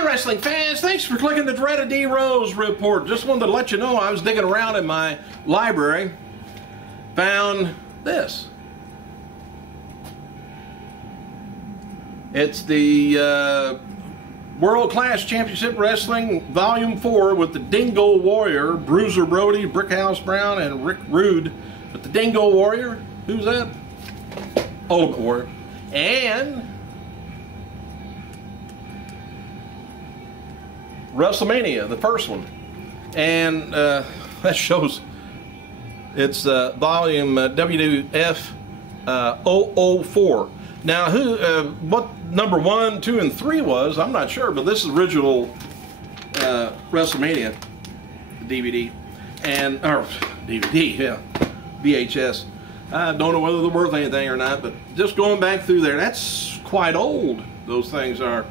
Hi wrestling fans, thanks for clicking the dreaded D Rose report. Just wanted to let you know I was digging around in my library, found this. It's the World Class Championship Wrestling Volume 4 with the Dingo Warrior, Bruiser Brody, Brickhouse Brown, and Rick Rude. But the Dingo Warrior, who's that? Ultimate Warrior. And WrestleMania, the first one. And that shows it's volume WWF 004. Now, what number 1, 2, and 3 was, I'm not sure, but this is original WrestleMania DVD. And, or DVD, yeah, VHS. I don't know whether they're worth anything or not, but just going back through there, that's quite old, those things are.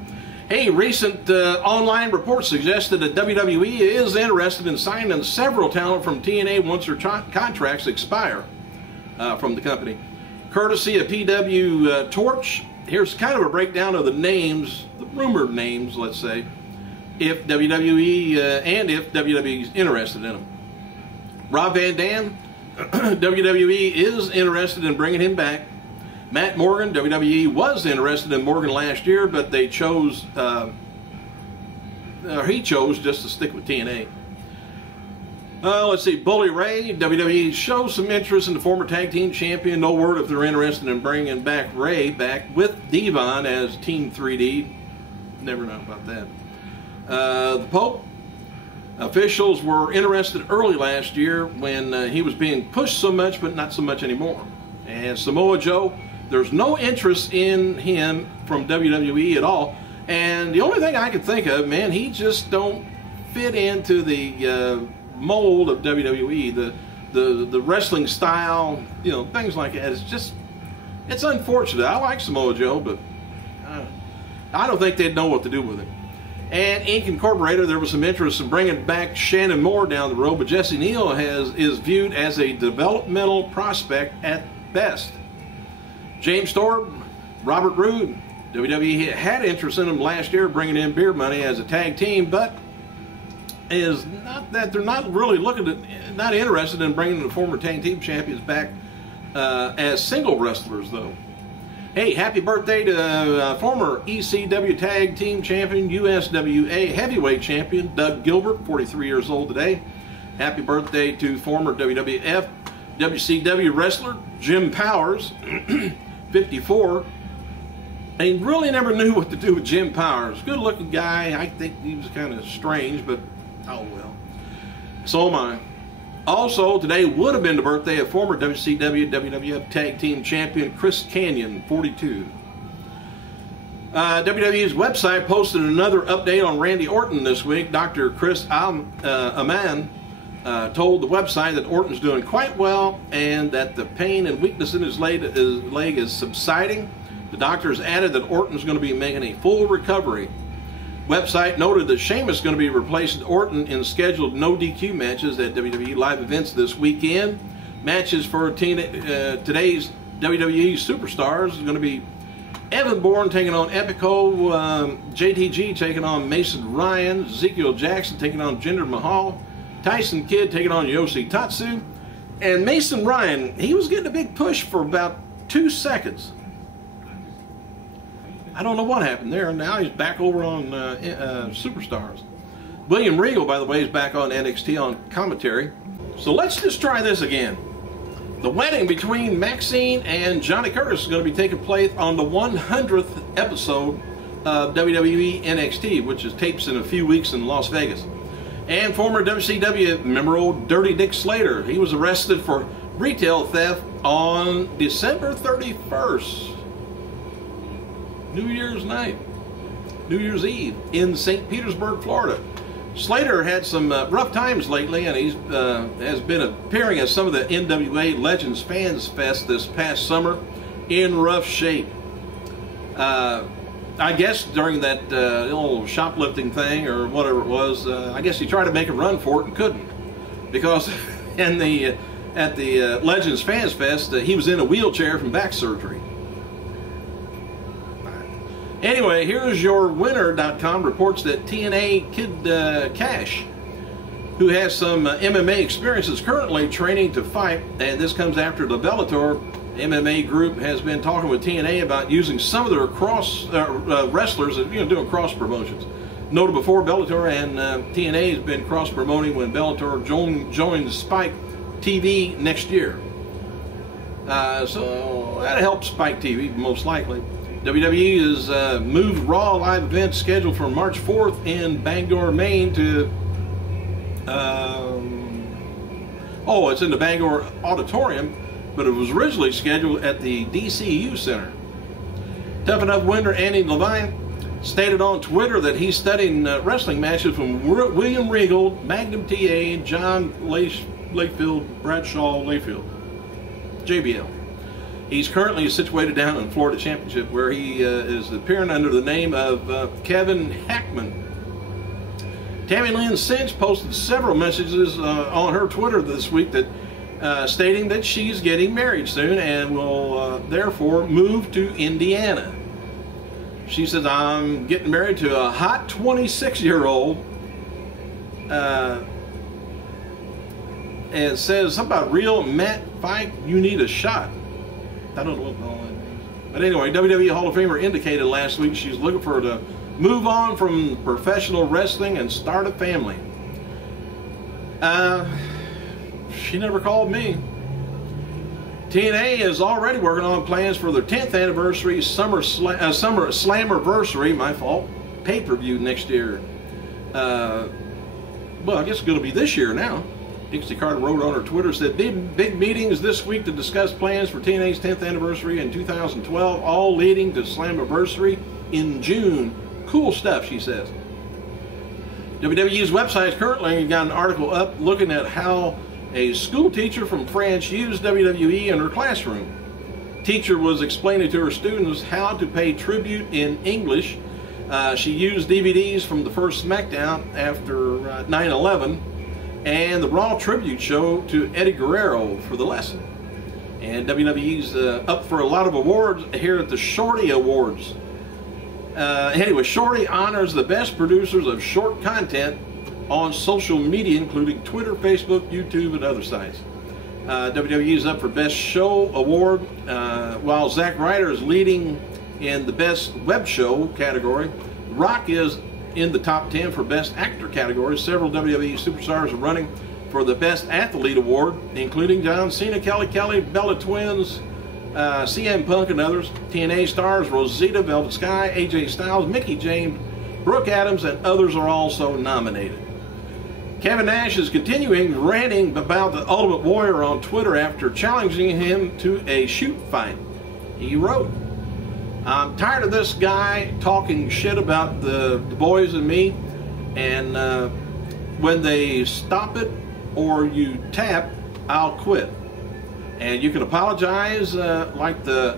Hey, recent online reports suggested that WWE is interested in signing several talent from TNA once their contracts expire from the company. Courtesy of PW Torch, here's kind of a breakdown of the names, the rumored names, let's say, if WWE and if WWE is interested in them. Rob Van Dam, WWE is interested in bringing him back. Matt Morgan, WWE was interested in Morgan last year, but they chose, he chose just to stick with TNA. Let's see, Bully Ray, WWE shows some interest in the former tag team champion. No word if they're interested in bringing back Ray back with Devon as Team 3D. Never know about that. The Pope, officials were interested early last year when he was being pushed so much, but not so much anymore. And Samoa Joe, there's no interest in him from WWE at all. And the only thing I could think of, man, he just don't fit into the mold of WWE, the wrestling style, you know, things like that. It's just, it's unfortunate. I like Samoa Joe, but I don't think they'd know what to do with him. And Inc. Incorporated, there was some interest in bringing back Shannon Moore down the road, but Jesse Neal is viewed as a developmental prospect at best. James Storm, Robert Roode, WWE had interest in him last year, bringing in Beer Money as a tag team, but is not that they're not really not interested in bringing the former tag team champions back as single wrestlers, though. Hey, happy birthday to former ECW tag team champion, USWA heavyweight champion Doug Gilbert, 43 years old today. Happy birthday to former WWF WCW wrestler Jim Powers, 54. I really never knew what to do with Jim Powers. Good looking guy. I think he was kind of strange, but oh well. So am I. Also, today would have been the birthday of former WCW WWF Tag Team Champion Chris Kanyon, 42. WWE's website posted another update on Randy Orton this week. Dr. Chris Amann told the website that Orton's doing quite well and that the pain and weakness in his leg is subsiding. The doctors added that Orton's going to be making a full recovery. Website noted that Sheamus is going to be replacing Orton in scheduled no DQ matches at WWE live events this weekend. Matches for today's WWE superstars is going to be Evan Bourne taking on Epico, JTG taking on Mason Ryan, Ezekiel Jackson taking on Jinder Mahal, Tyson Kidd taking on Yoshi Tatsu, and Mason Ryan, he was getting a big push for about 2 seconds. I don't know what happened there. Now he's back over on Superstars. William Regal, by the way, is back on NXT on commentary. So let's just try this again. The wedding between Maxine and Johnny Curtis is going to be taking place on the 100th episode of WWE NXT, which is tapes in a few weeks in Las Vegas. And former WCW member old Dirty Dick Slater, he was arrested for retail theft on December 31st. New Year's night, New Year's Eve in St. Petersburg, Florida. Slater had some rough times lately, and he has been appearing at some of the NWA Legends Fans Fest this past summer in rough shape. I guess during that little shoplifting thing or whatever it was, I guess he tried to make a run for it and couldn't, because at the Legends Fans Fest he was in a wheelchair from back surgery. Anyway, here's your winner.com reports that TNA Kid Cash, who has some MMA experience, is currently training to fight, and this comes after the Bellator MMA group has been talking with TNA about using some of their wrestlers, doing cross promotions. Noted before, Bellator and TNA has been cross promoting when Bellator joins Spike TV next year. So that'll help Spike TV most likely. WWE has moved Raw live event scheduled for March 4th in Bangor, Maine to it's in the Bangor Auditorium, but it was originally scheduled at the DCU Center. Tough Enough winner Andy Levine stated on Twitter that he's studying wrestling matches from William Regal, Magnum TA, John Layfield, Bradshaw Layfield, JBL. He's currently situated down in Florida Championship, where he is appearing under the name of Kevin Hackman. Tammy Lynn Cinch posted several messages on her Twitter this week that stating that she's getting married soon and will therefore move to Indiana. She says, I'm getting married to a hot 26-year-old, and says something about real Matt Fike, you need a shot. I don't know what all that means. But anyway, WWE Hall of Famer indicated last week she's looking for to move on from professional wrestling and start a family. She never called me. TNA is already working on plans for their 10th anniversary Summer Slammiversary, my fault, pay-per-view next year. Well, I guess it's going to be this year now. Dixie Carter wrote on her Twitter, said, big meetings this week to discuss plans for TNA's 10th anniversary in 2012, all leading to Slammiversary in June. Cool stuff, she says. WWE's website has currently got an article up looking at how a school teacher from France used WWE in her classroom. Teacher was explaining to her students how to pay tribute in English. She used DVDs from the first SmackDown after 9/11 and the Raw tribute show to Eddie Guerrero for the lesson. And WWE's up for a lot of awards here at the Shorty Awards. Anyway, Shorty honors the best producers of short content on social media, including Twitter, Facebook, YouTube, and other sites. WWE is up for Best Show Award, while Zack Ryder is leading in the Best Web Show category. Rock is in the top 10 for Best Actor category. Several WWE superstars are running for the Best Athlete Award, including John Cena, Kelly, Bella Twins, CM Punk, and others. TNA stars Rosita, Velvet Sky, AJ Styles, Mickie James, Brooke Adams, and others are also nominated. Kevin Nash is continuing ranting about the Ultimate Warrior on Twitter after challenging him to a shoot fight. He wrote, I'm tired of this guy talking shit about the boys and me, and when they stop it or you tap, I'll quit. And you can apologize like the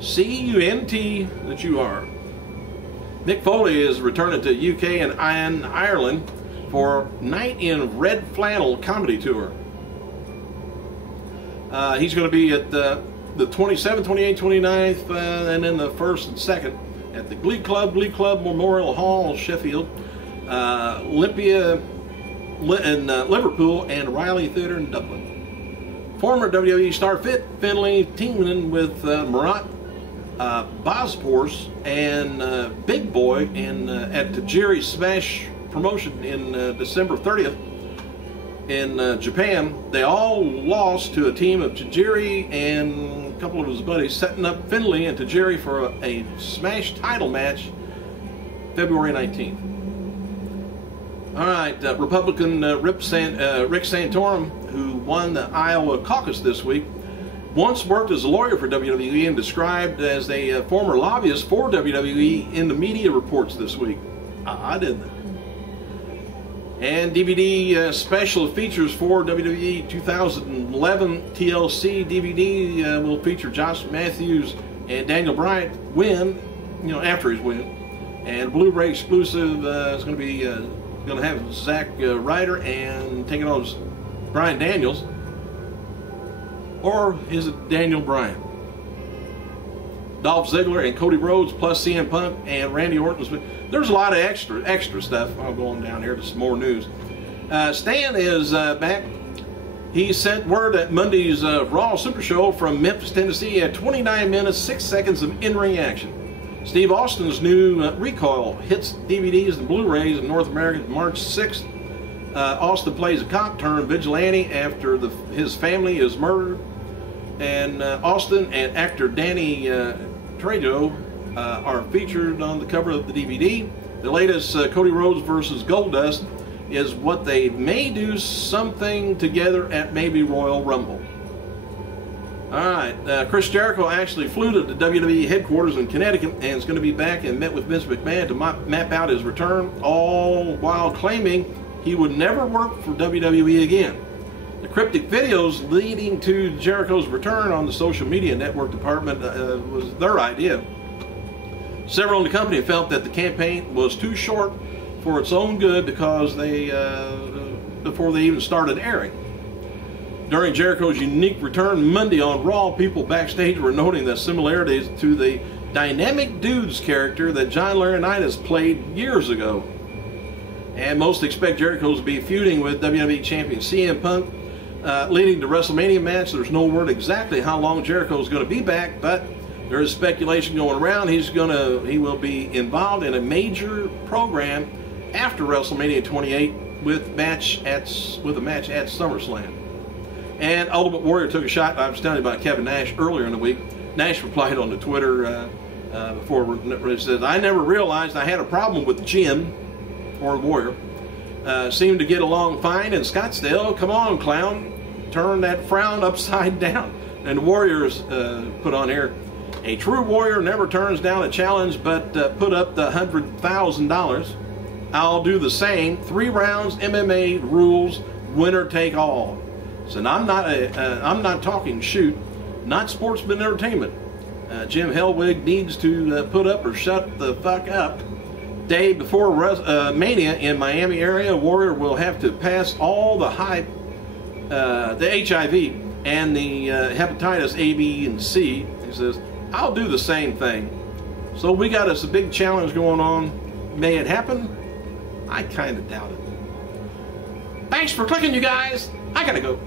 C-U-N-T that you are. Mick Foley is returning to UK and Ireland for Night in Red Flannel comedy tour. He's going to be at the 27th, 28th, 29th, and then the 1st and 2nd at the Glee Club Memorial Hall, Sheffield, Olympia in Liverpool, and Riley Theatre in Dublin. Former WWE star Finlay teaming with Murat Bospors and Big Boy at Tajiri Smash promotion in December 30th in Japan. They all lost to a team of Tajiri and a couple of his buddies, setting up Finlay and Tajiri for a Smash title match February 19th. All right, Republican Rick Santorum, who won the Iowa caucus this week, once worked as a lawyer for WWE and described as a former lobbyist for WWE in the media reports this week. I didn't. And DVD special features for WWE 2011 TLC DVD will feature Josh Matthews and Daniel Bryan win, after his win. And Blu-ray exclusive is going to be going to have Zack Ryder and taking on Bryan Daniels. Or is it Daniel Bryan? Dolph Ziggler and Cody Rhodes, plus CM Punk and Randy Orton. There's a lot of extra stuff. I'll go on down here to some more news. Stan is back. He sent word at Monday's Raw Super Show from Memphis, Tennessee at 29 minutes, 6 seconds of in-ring action. Steve Austin's new Recoil hits DVDs and Blu-rays in North America March 6th. Austin plays a cop turned vigilante after his family is murdered. And Austin and actor Danny Trejo are featured on the cover of the DVD. The latest, Cody Rhodes versus Goldust, is what they may do something together at maybe Royal Rumble. Alright, Chris Jericho actually flew to the WWE headquarters in Connecticut and is going to be back and met with Vince McMahon to map out his return, all while claiming he would never work for WWE again. The cryptic videos leading to Jericho's return on the social media network department was their idea. Several in the company felt that the campaign was too short for its own good because before they even started airing. During Jericho's unique return Monday on Raw, people backstage were noting the similarities to the dynamic dudes character that John Laurinaitis played years ago. And most expect Jericho to be feuding with WWE Champion CM Punk, leading to WrestleMania match. There's no word exactly how long Jericho is going to be back, but there is speculation going around he will be involved in a major program after WrestleMania 28 with a match at SummerSlam. And Ultimate Warrior took a shot. I was telling you about Kevin Nash earlier in the week. Nash replied on the Twitter before it says, "I never realized I had a problem with Jim," or Warrior. "Seemed to get along fine in Scottsdale. Come on, clown. Turn that frown upside down." And the Warriors put on here, "A true warrior never turns down a challenge but put up the $100,000. I'll do the same. 3 rounds, MMA rules, winner take all." So I'm not talking shoot, not sportsman entertainment. Jim Hellwig needs to put up or shut the fuck up. Day before Mania in Miami area, Warrior will have to pass all the hype, the HIV and the hepatitis A, B, and C. He says, "I'll do the same thing." So we got us a big challenge going on. May it happen? I kind of doubt it. Thanks for clicking, you guys. I gotta go.